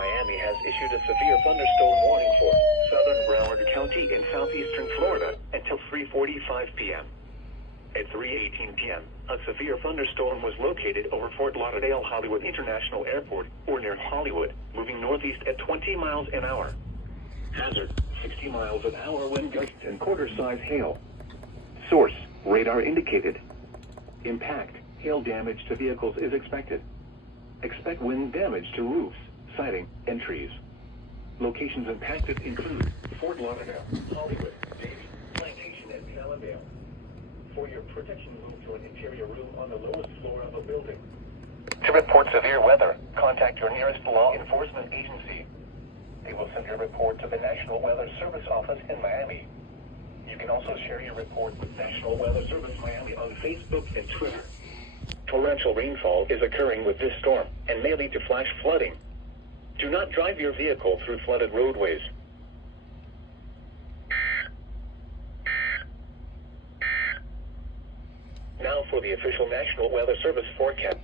Miami has issued a severe thunderstorm warning for southern Broward County in southeastern Florida until 3:45 p.m. At 3:18 p.m., a severe thunderstorm was located over Fort Lauderdale Hollywood International Airport, or near Hollywood, moving northeast at 20 miles an hour. Hazard, 60 miles an hour wind gusts and quarter-size hail. Source, radar indicated. Impact, hail damage to vehicles is expected. Expect wind damage to roofs, siding, and trees. Locations impacted include Fort Lauderdale, Hollywood, Davie, Plantation, and Palmdale. For your protection, move to an interior room on the lowest floor of a building. To report severe weather, contact your nearest law enforcement agency. They will send your report to the National Weather Service office in Miami. You can also share your report with National Weather Service Miami on Facebook and Twitter. Torrential rainfall is occurring with this storm and may lead to flash flooding. Do not drive your vehicle through flooded roadways. Now for the official National Weather Service forecast.